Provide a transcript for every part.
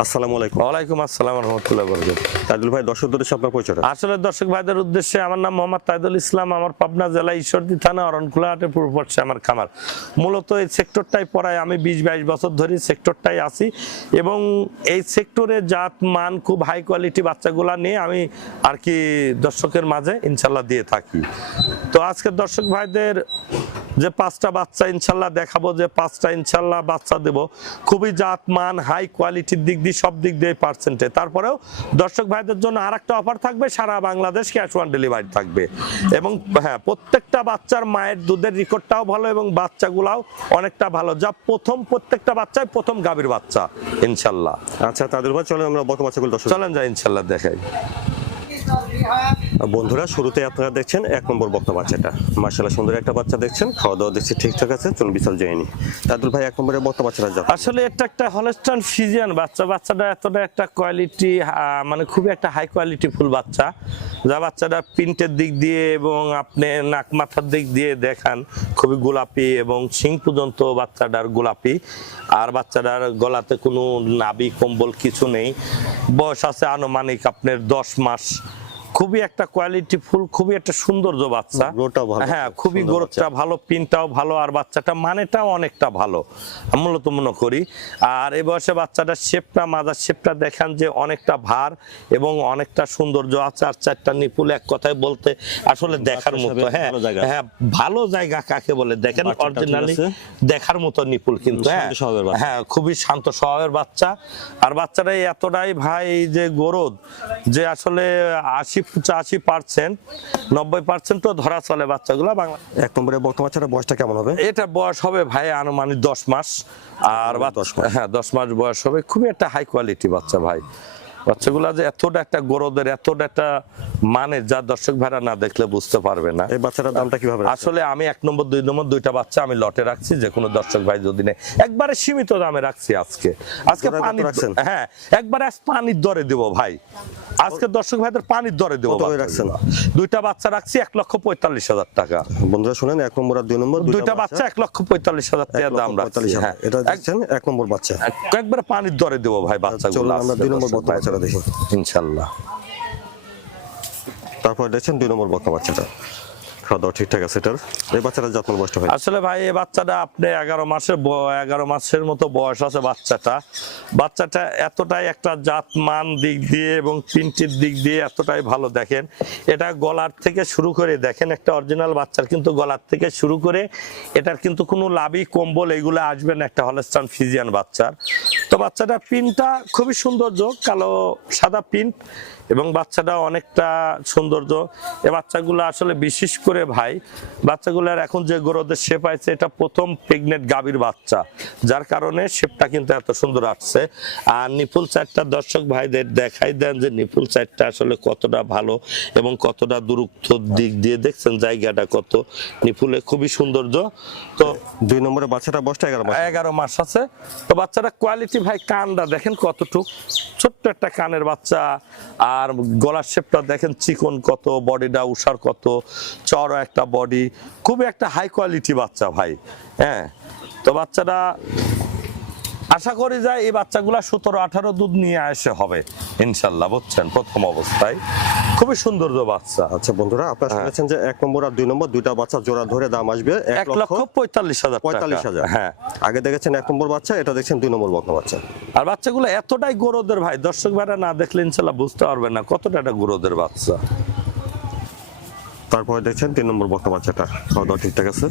আসসালামু আলাইকুম। ওয়ালাইকুম আসসালাম রহমতুল্লাহ বরকাত। তাজুল ভাই দর্শক আপনার আসলে দর্শক ভাইদের উদ্দেশ্যে আমার নাম মোহাম্মদ তাইদুল ইসলাম আমার পাবনা জেলা ঈশ্বরদী থানা অরণখোলা হাটের পূর্ব পাশে আমার খামার। মূলত এই সেক্টরটাই পড়ায় আমি বিশ বাইশ বছর ধরে সেক্টরটাই আছি এবং এই সেক্টরে জাত মান খুব হাই কোয়ালিটি বাচ্চাগুলা নিয়ে আমি আর কি দর্শকের মাঝে ইনশাল্লাহ দিয়ে থাকি। তো আজকে দর্শক ভাইদের যে পাঁচটা বাচ্চা ইনশাল্লাহ দেখাবো যে পাঁচটা ইনশাল্লাহ বাচ্চা দেব। খুবই জাত মান হাই কোয়ালিটির দিক দিয়ে সব দিক দিয়ে পার্সেন্টে তারপরেও দর্শক ভাইদের জন্য আর একটা অফার থাকবে সারা বাংলাদেশ ক্যাশ অন ডেলিভারি থাকবে। এবং হ্যাঁ প্রত্যেকটা বাচ্চার মায়ের দুধের রেকর্ডটাও ভালো এবং বাচ্চাগুলাও অনেকটা ভালো। যা প্রথম প্রত্যেকটা বাচ্চাই প্রথম গাভীর বাচ্চা ইনশাল্লাহ। আচ্ছা তাদের চলেন আমরা বর্তমান চলেন যা ইনশাল্লাহ দেখাই। বন্ধুরা, শুরুতে আপনারা দেখছেন এক নম্বর বক্ত বাচ্চাটা। মার্শাল্লাহ সুন্দর একটা বাচ্চা দেখছেন। খাওয়া দাওয়া দেখছি ঠিকঠাক আছে, চলুন বিশাল যায়নি তাজুল ভাই, এক নম্বরের বক্ত বাচ্চাটা যাও আসলে এটা একটা হলস্টান ফিজিয়ান বাচ্চা। বাচ্চাটা এতটা একটা কোয়ালিটি মানে খুবই একটা হাই কোয়ালিটি ফুল বাচ্চা। যা বাচ্চাটা প্রিন্টের দিক দিয়ে এবং আপনি নাক মাথার দিক দিয়ে দেখান, খুবই গোলাপি এবং সিং পর্যন্ত বাচ্চাটার গোলাপি। আর বাচ্চাটার গলাতে কোনো নাবি, কম্বল কিছু নেই। বয়স আছে আনুমানিক আপনার দশ মাস। খুবই একটা কোয়ালিটি ফুল খুবই একটা সৌন্দর্য বাচ্চা। হ্যাঁ খুবই গ্রোথটা ভালো পিনটাও ভালো আর বাচ্চাটা মানেটাও অনেকটা ভালো। মূলত মনে করি। আর এই বয়সে বাচ্চাটার শেপটা মাজার শেপটা দেখান যে অনেকটা ভার এবং অনেকটা সৌন্দর্য আছে। আর চারটা নিপুল এক কথায় বলতে আসলে দেখার মতো হ্যাঁ। হ্যাঁ ভালো জায়গা কাকে বলে? দেখেন অরিজিনালি দেখার মতো নিপুল কিন্তু হ্যাঁ। হ্যাঁ খুবই শান্ত স্বভাবের বাচ্চা। আর বাচ্চাটা এতটাই ভাই যে গরদ যে আসলে আশি পঁচাশি পার্সেন্ট নব্বই পার্সেন্ট তো ধরা চলে বাচ্চাগুলো। বাংলা এক নম্বরে বর্তমান ছাড়া বয়সটা কেমন হবে? এটা বয়স হবে ভাই আনুমানিক দশ মাস। আর দশ মাস। হ্যাঁ দশ মাস বয়স হবে। খুবই একটা হাই কোয়ালিটি বাচ্চা ভাই। বাচ্চাগুলা যে এতটা একটা গরদের এতটা একটা মানে যা দর্শক ভাড়া না দেখলে বুঝতে পারবে না। এই বাচ্চাটার দামটা কীভাবে আসলে আমি এক নম্বর দুই নম্বর দুইটা বাচ্চা আমি লটে রাখছি যে কোনো দর্শক ভাই যদি নেই একবারে সীমিত দামে রাখছি আজকে। আজকে রাখছেন? হ্যাঁ একবারে আজ পানির দরে দেবো ভাই। আজকে দর্শক ভাইদের পানির দরে দেবো রাখছেন? দুইটা বাচ্চা রাখছি এক লক্ষ পঁয়তাল্লিশ হাজার টাকা। বন্ধুরা শুনেন এক নম্বর আর দুই নম্বর দুইটা বাচ্চা এক লক্ষ পঁয়তাল্লিশ হাজার টাকা দাম রাখছি হ্যাঁ। এটা দেখছেন? এক নম্বর বাচ্চা। এক- একবারে পানির দরে দেবো ভাই বাচ্চাগুলো আমরা দুই নম্বর বাচ্চাটা দেখি। ইনশাল্লাহ। তারপর দেখছেন দুই নম্বর বক্ত বাচ্চাটা। ঠিকঠাক আছে এটার। এই হয় আসলে ভাই, এই বাচ্চাটা আপনি এগারো এগারো মাসের মতো বয়স আছে বাচ্চাটা। বাচ্চাটা এতটাই একটা জাত মান দিক দিয়ে এবং দিক দিয়ে এতটাই ভালো দেখেন। এটা গলার থেকে শুরু করে, দেখেন একটা অরিজিনাল বাচ্চার কিন্তু গলার থেকে শুরু করে, এটার কিন্তু কোনো লাভি কম্বল এইগুলো আসবে না একটা হলস্টান ফিজিয়ান বাচ্চার। তো বাচ্চাটার প্রিন্টটা খুবই সৌন্দর্য কালো সাদা প্রিন্ট এবং বাচ্চাটা অনেকটা সৌন্দর্য। এ বাচ্চাগুলো আসলে বিশেষ করে ভাই বাচ্চাগুলোর এখন যে গরুদের শেপ আছে এটা প্রথম প্রেগনেন্ট গাভীর বাচ্চা যার কারণে শেপটা কিন্তু এত সুন্দর আসছে। আর নিপুল চারটা দর্শক ভাইদের দেখাই দেন যে নিপুল চারটা আসলে কতটা ভালো এবং কতটা দূরত্ব দিক দিয়ে দেখছেন জায়গাটা কত। নিপুলে খুবই সৌন্দর্য। তো দুই নম্বরে বাচ্চাটা বয়সটা এগারো মাস। এগারো মাস আছে। তো বাচ্চাটা কোয়ালিটি ভাই, কানটা দেখেন কতটুক। ছোট্ট একটা কানের বাচ্চা। আর গলার শেপটা দেখেন চিকন কত, বডিটা উষার কত চড়া একটা বডি। খুবই একটা হাই কোয়ালিটি বাচ্চা ভাই হ্যাঁ। তো বাচ্চাটা আশা করি যায় এই বাচ্চাগুলা সতেরো আঠারো দুধ নিয়ে আসে হবে, ইনশাল্লাহ, বুঝছেন? প্রথম অবস্থায়। খুবই সৌন্দর্য বাচ্চা। আচ্ছা বন্ধুরা আপনারা হ্যাঁ। শুনেছেন যে এক নম্বর আর দুই নম্বর দুইটা বাচ্চা জোড়া ধরে দাম আসবে এক লক্ষ পঁয়তাল্লিশ হাজার পঁয়তাল্লিশ হাজার। হ্যাঁ। আগে দেখেছেন এক নম্বর বাচ্চা এটা দেখছেন দুই নম্বর বক্ত বাচ্চা। আর বাচ্চাগুলো এতটাই গরুদের ভাই দর্শক ভাইরা না দেখলে ইনশাল্লাহ বুঝতে পারবেন না কতটা একটা গরুদের বাচ্চা। তারপরে দেখছেন তিন নম্বর বক্ত বাচ্চাটা খাওয়া দাওয়া ঠিকঠাক আছে?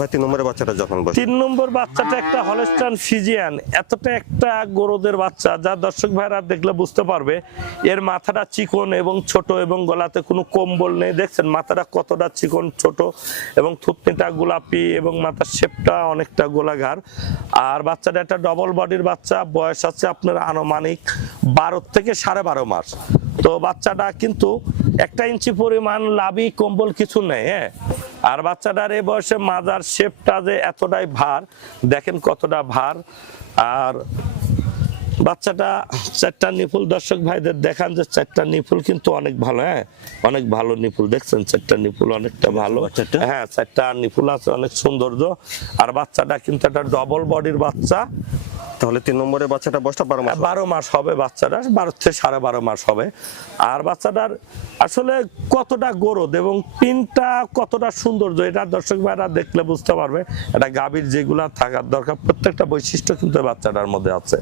ভাই তিন নম্বরের বাচ্চাটা তিন নম্বর বাচ্চাটা একটা এতটা একটা বাচ্চা দর্শক ভাইরা দেখলে বুঝতে পারবে, এর মাথাটা চিকন এবং এবং গলাতে কোনো কম্বল নেই। দেখছেন, মাথাটা কতটা চিকন, ছোট এবং থুতনিটা গোলাপি এবং মাথার শেপটা অনেকটা গোলাঘার আর বাচ্চাটা একটা ডবল বডির বাচ্চা, বয়স আছে আপনার আনুমানিক বারো থেকে সাড়ে বারো মাস। তো বাচ্চাটা কিন্তু একটা ইঞ্চি পরিমাণ লাভি কম্বল কিছু নেই হ্যাঁ? আর বাচ্চাটার এই বয়সে মাজার শেপটা যে এতটাই ভার দেখেন কতটা ভার। আর বাচ্চাটা চারটা নিপুল দর্শক ভাইদের দেখান যে চারটা নিপুল কিন্তু অনেক ভালো হ্যাঁ? অনেক ভালো নিপুল দেখছেন? চারটা নিপুল অনেকটা ভালো? হ্যাঁ চারটা নিপুল আছে অনেক সৌন্দর্য। আর বাচ্চাটা কিন্তু একটা ডবল বডির বাচ্চা। তাহলে তিন নম্বরের বাচ্চাটা বয়সটা বারো মাস বারো মাস হবে বাচ্চাটা বারো থেকে সাড়ে বারো মাস হবে। আর বাচ্চাটার আসলে কতটা গরদ এবং পিনটা কতটা সৌন্দর্য, এটা দর্শক ভাইরা দেখলে বুঝতে পারবে। এটা গাভীর যেগুলা থাকার দরকার, প্রত্যেকটা বৈশিষ্ট্য কিন্তু বাচ্চাটার মধ্যে আছে।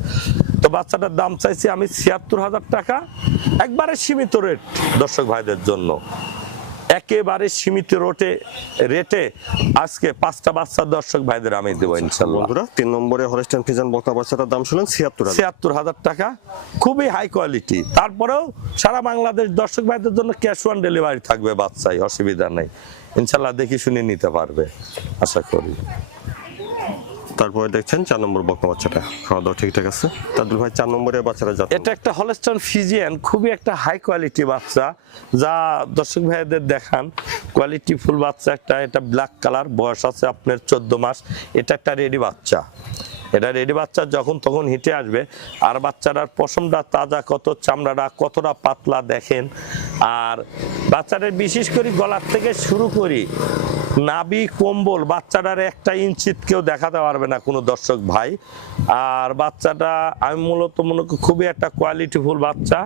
তো বাচ্চাটার দাম চাইছি আমি ছিয়াত্তর হাজার টাকা, একবারে সীমিত রেট দর্শক ভাইদের জন্য। একেবারে সীমিত রোটে রেটে আজকে পাঁচটা বাচ্চা দর্শক ভাইদের আমি দেবো ইনশাল্লাহ। বন্ধুরা তিন নম্বরে হরেস্টান ফিজান বক্তা বাচ্চাটার দাম শুনলেন ছিয়াত্তর ছিয়াত্তর হাজার টাকা খুবই হাই কোয়ালিটি তারপরেও সারা বাংলাদেশ দর্শক ভাইদের জন্য ক্যাশ অন ডেলিভারি থাকবে বাচ্চাই অসুবিধা নেই। ইনশাল্লাহ দেখি শুনে নিতে পারবে আশা করি। তারপরে দেখছেন চার নম্বর বকনা বাচ্চাটা। খাওয়া দাওয়া ঠিকঠাক আছে? তার তাদুল ভাই, চার নম্বরের বাচ্চাটা যাতে এটা একটা হলস্টন ফিজিয়ান, খুবই একটা হাই কোয়ালিটি বাচ্চা। যা দর্শক ভাইদের দেখান কোয়ালিটি ফুল বাচ্চা, একটা, এটা ব্ল্যাক কালার বয়স আছে আপনার চোদ্দ মাস। এটা একটা রেডি বাচ্চা। এটা রেডি বাচ্চা যখন তখন হিটে আসবে। আর বাচ্চাটার পশমটা তাজা, কত চামড়াটা কতটা পাতলা দেখেন। আর বাচ্চাটার বিশেষ করে গলার থেকে শুরু করি নাবি কম্বল বাচ্চাটার একটা ইঞ্চিত কেউ দেখাতে পারবে না কোনো দর্শক ভাই। আর বাচ্চাটা, আমি মূলত মনে করি খুবই একটা কোয়ালিটিফুল বাচ্চা।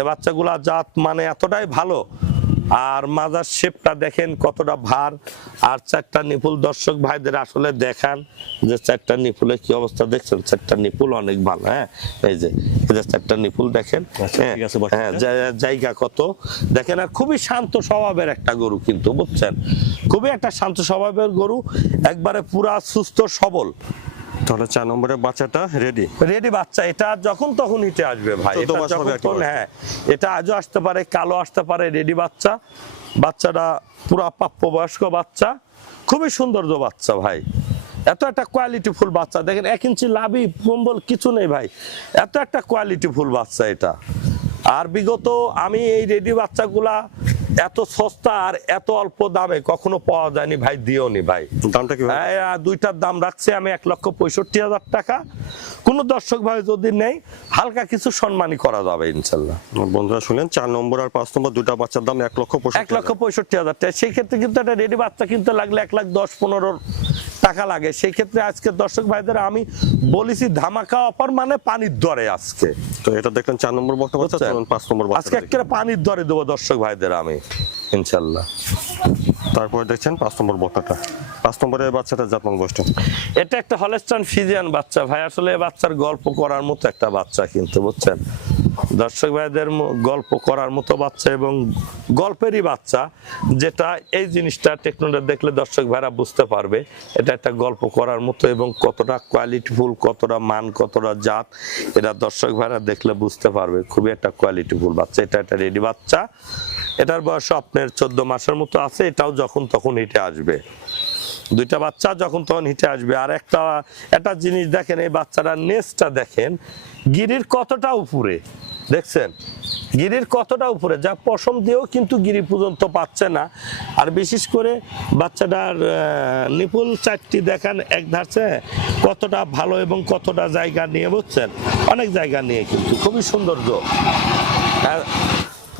এ বাচ্চাগুলা জাত মানে এতটাই ভালো আর মাজার শেপটা দেখেন কতটা ভার। আর চারটা নিপুল দর্শক ভাইদের আসলে দেখান যে চারটা নিপুলের কি অবস্থা দেখছেন? চারটা নিপুল অনেক ভালো হ্যাঁ? এই যে এই যে চারটা নিপুল দেখেন আচ্ছা, হ্যাঁ, বাচ্চা। হ্যাঁ জায়গা কত? দেখেন আর খুবই শান্ত স্বভাবের একটা গরু কিন্তু বুঝছেন? খুবই একটা শান্ত স্বভাবের গরু একবারে পুরা সুস্থ সবল। তাহলে চার নম্বরের বাচ্চাটা রেডি রেডি বাচ্চা এটা যখন তখন হিটে আসবে ভাই 14 এটা মাস যখন হবে তখন একেবারে। হ্যাঁ এটা আজও আসতে পারে কালো আসতে পারে রেডি বাচ্চা। বাচ্চাটা পুরা প্রাপ্য বয়স্ক বাচ্চা খুবই সৌন্দর্য বাচ্চা ভাই। এত একটা কোয়ালিটি ফুল বাচ্চা দেখেন এক ইঞ্চি লাভি কম্বল কিছু নেই ভাই। এত একটা কোয়ালিটি ফুল বাচ্চা এটা। আর বিগত আমি এই রেডি বাচ্চাগুলা এত সস্তা আর এত অল্প দামে কখনো পাওয়া যায়নি ভাই দিও নি ভাই। দামটা কি ভাই? হ্যাঁ, দুইটার দাম রাখছি আমি এক লক্ষ পঁয়ষট্টি হাজার টাকা। কোন দর্শক ভাই যদি নেই হালকা কিছু সম্মানই করা যাবে ইনশাল্লাহ। বন্ধুরা শুনলেন চার নম্বর আর পাঁচ নম্বর দুটা বাচ্চার দাম এক লক্ষ এক লক্ষ পঁয়ষট্টি হাজার টাকা। সেই ক্ষেত্রে কিন্তু একটা রেডি বাচ্চা কিনতে লাগলে এক লাখ দশ পনেরো টাকা লাগে। সেই ক্ষেত্রে আজকে দর্শক ভাইদের আমি বলেছি ধামাকা অফার মানে পানির দরে আজকে। তো এটা দেখলেন চার নম্বর বুঝছেন? চলুন পাঁচ নম্বর আজকে একেবারে পানির দরে দেবো দর্শক ভাইদের আমি ইনশাল্লাহ। তারপরে দেখছেন পাঁচ নম্বর বকনাটা পাঁচ নম্বরের বাচ্চাটা জাতমান বয়সটা এটা একটা হলেস্টান ফিজিয়ান বাচ্চা। ভাই আসলে বাচ্চার গল্প করার মতো একটা বাচ্চা কিন্তু বুঝছেন? দর্শক ভাইদের গল্প করার মতো বাচ্চা এবং গল্পেরই বাচ্চা, যেটা এই জিনিসটা টেকনোলজি দেখলে দর্শক ভাইরা বুঝতে পারবে, এটা একটা গল্প করার মতো এবং কতটা কোয়ালিটিফুল কতটা মান, কতটা জাত, এটা দর্শক ভাইরা দেখলে বুঝতে পারবে। খুবই একটা কোয়ালিটিফুল বাচ্চা, এটা একটা রেডি বাচ্চা। এটার বয়স আপনার চোদ্দ মাসের মতো আছে, এটাও যখন, তখন এটা আসবে। দুইটা বাচ্চা যখন তখন হিটে আসবে। আর একটা একটা জিনিস দেখেন, এই বাচ্চাটার নেসটা দেখেন, গিরির কতটা উপরে, দেখছেন? গিরির কতটা উপরে, যা পশম দিয়েও কিন্তু গিরি পর্যন্ত পাচ্ছে না। আর বিশেষ করে বাচ্চাটার নিপুল চারটি দেখান, এক ধারছে, কতটা ভালো এবং কতটা জায়গা নিয়ে, বুঝছেন? অনেক জায়গা নিয়ে কিন্তু, খুবই সৌন্দর্য।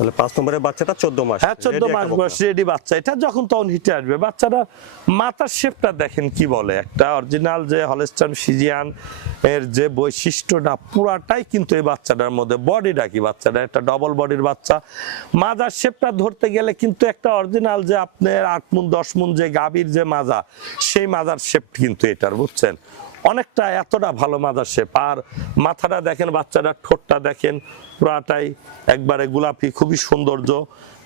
তাহলে পাঁচ নম্বরের বাচ্চাটা চোদ্দ মাস। হ্যাঁ চোদ্দ মাস বয়স রেডি বাচ্চা। এটা যখন তখন হিটে আসবে। বাচ্চাটা মাথার শেপটা দেখেন কি বলে। একটা অরিজিনাল যে হলেস্টান এর যে বৈশিষ্ট্যটা পুরাটাই কিন্তু এই বাচ্চাটার মধ্যে। বডিটা কি বাচ্চাটা? একটা ডবল বডির বাচ্চা। মাজার শেপটা ধরতে গেলে কিন্তু একটা অরিজিনাল যে আপনার আট মুন দশ মুন যে গাভীর যে মাজা সেই মাজার শেপ কিন্তু এটার বুঝছেন? অনেকটা এতটা ভালো মাজার শেপ আর মাথাটা দেখেন বাচ্চাটা ঠোঁটটা দেখেন পুরাটাই একবারে গোলাপি খুবই সৌন্দর্য।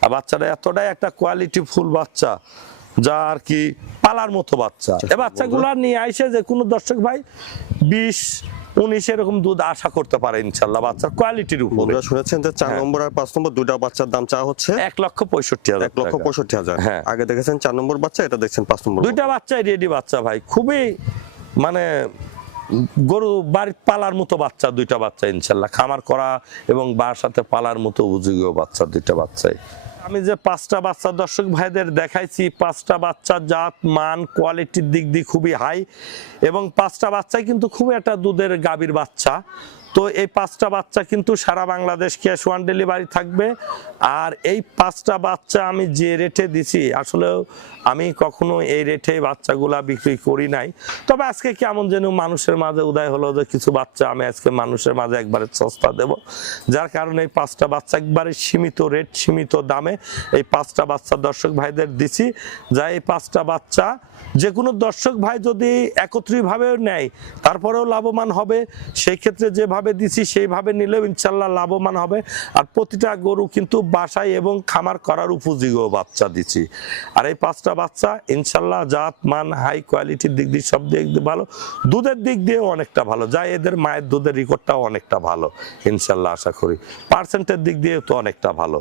আর বাচ্চাটা এতটাই একটা কোয়ালিটি ফুল বাচ্চা যা আর কি পালার মতো বাচ্চা। এ বাচ্চাগুলা নিয়ে আইসে যে কোনো দর্শক ভাই বিশ উনিশ এরকম দুধ আশা করতে পারে ইনশাল্লাহ বাচ্চার কোয়ালিটির উপর। শুনেছেন যে চার হ্যাঁ। নম্বর আর পাঁচ নম্বর দুটা বাচ্চার দাম চা হচ্ছে এক লক্ষ পঁয়ষট্টি হাজার এক লক্ষ। পঁয়ষট্টি হাজার। হ্যাঁ। আগে দেখেছেন চার নম্বর বাচ্চা এটা দেখছেন পাঁচ নম্বর দুইটা বাচ্চাই রেডি বাচ্চা ভাই খুবই মানে গরু বাড়ির পালার মতো বাচ্চা, দুইটা বাচ্চা ইনশাল্লাহ। খামার করা এবং বার সাথে পালার মতো উপযোগীও বাচ্চা, দুইটা বাচ্চাই। আমি যে পাঁচটা বাচ্চা দর্শক ভাইদের দেখাইছি, পাঁচটা বাচ্চার জাত, মান কোয়ালিটির দিক দিয়ে খুবই হাই এবং পাঁচটা বাচ্চাই কিন্তু খুব একটা দুধের গাভীর বাচ্চা। তো এই পাঁচটা বাচ্চা কিন্তু সারা বাংলাদেশ ক্যাশ ওয়ান ডেলিভারি থাকবে? আর এই পাঁচটা বাচ্চা আমি যে রেটে দিছি আসলে আমি কখনো এই রেটে বাচ্চাগুলা বিক্রি করি নাই। তবে আজকে কেমন যেন মানুষের মাঝে উদয় হলো যে কিছু বাচ্চা আমি আজকে মানুষের মাঝে একবারে সস্তা দেব। যার কারণে এই পাঁচটা বাচ্চা একবারে সীমিত রেট, সীমিত দামে এই পাঁচটা বাচ্চা দর্শক ভাইদের দিছি। যা এই পাঁচটা বাচ্চা যে কোনো দর্শক ভাই যদি একত্রিতভাবে নেয়, তারপরেও লাভবান হবে। সেই ক্ষেত্রে যেভাবে দিছি, সেইভাবে নিলেও ইনশাল্লাহ লাভবান হবে। আর প্রতিটা গরু কিন্তু বাসায় এবং খামার করার উপযোগী বাচ্চা দিছি। আর এই পাঁচটা বাচ্চা ইনশাল্লাহ জাত, মান, হাই, কোয়ালিটির দিক দিয়ে সব দিক দিয়ে ভালো। দুধের দিক দিয়েও অনেকটা ভালো। যা এদের মায়ের দুধের রেকর্ডটাও অনেকটা ভালো, ইনশাল্লাহ আশা করি। পার্সেন্টের দিক দিয়েও তো অনেকটা ভালো।